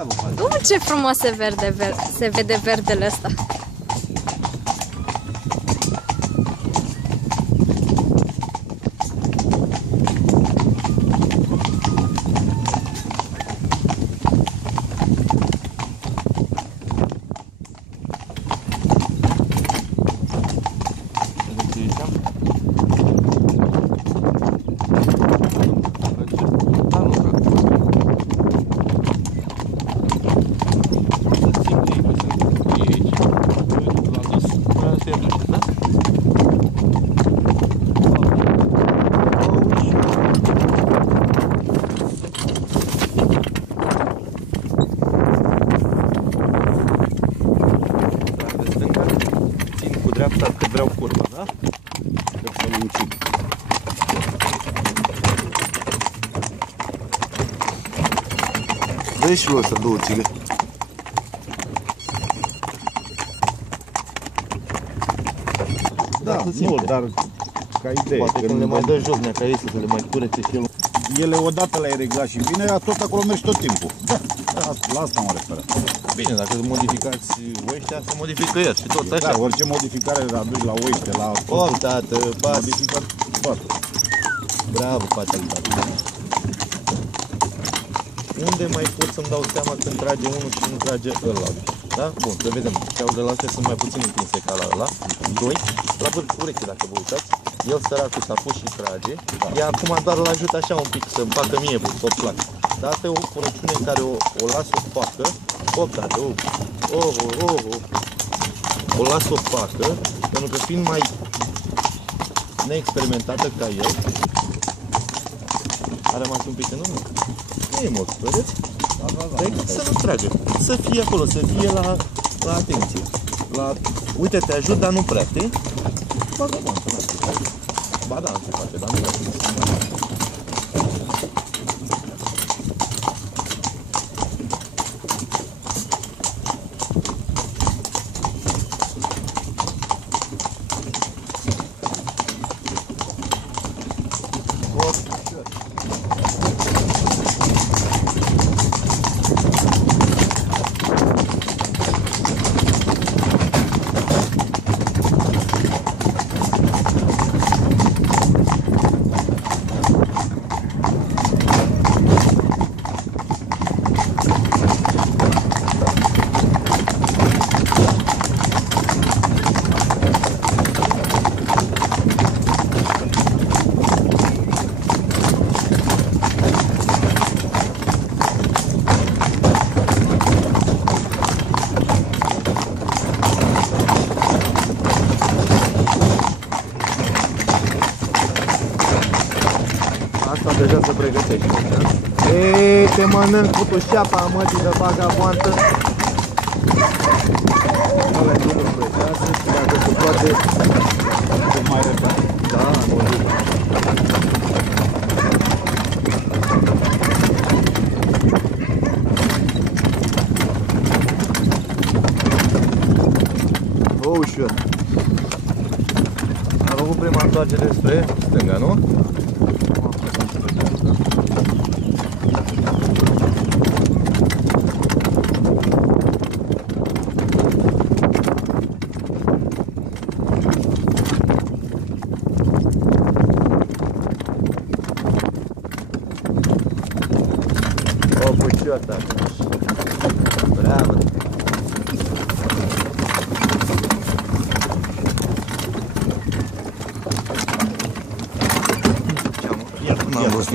Bravo, fata. Uite ce frumos se vede verdele ăsta. Dreapta cât vreau curba, da? Trebuie să muncim. Dă-i și lui ăsta două țigări. Da, nu, dar ca idee. Poate când le mai dă jos, ca ei să le mai curețe și el. Ele odată le-ai reglat și bine, tot acolo mergi tot timpul. Da, la asta mă refer. Bine, dacă modificați oiștea, să modifică el și tot așa. Da, orice modificare aduci la oiște, la... Oh, tată, pas. Modificat toată. Bravo, fatalitate. Unde mai pot să-mi dau seama când trage unul și nu trage ăla? Da? Bun, să vedem. Ceaurile astea sunt mai puțin întinse ca la ăla. 2. La vârf ureche, dacă vă uitați. El săracul s-a pus și trage. Iar acum doar îl ajut așa un pic să-mi facă mie o plac. Dar asta e o porăciune în care o las o facă. Hop, tată, o las o facă, pentru că fiind mai neexperimentată ca el, a rămas un pic în urmă. Nu e mult, vedeți? Decât să nu tragă. Să fie acolo, să fie la atenție. Uite, te ajut, dar nu prea, știi? Ba da, nu se face. Ba da, nu se face, dar nu se face. Asta deja se pregătește. Eee, te mănânc cu tușeapa, mătii de vagabontă. Ăla-i drumul spre casă și dacă se poate cât mai repede. Da, nu zic. O, ușor. Am făcut prima întoarcere spre stânga, nu? O, pușioata. Bravo. N-am vrut să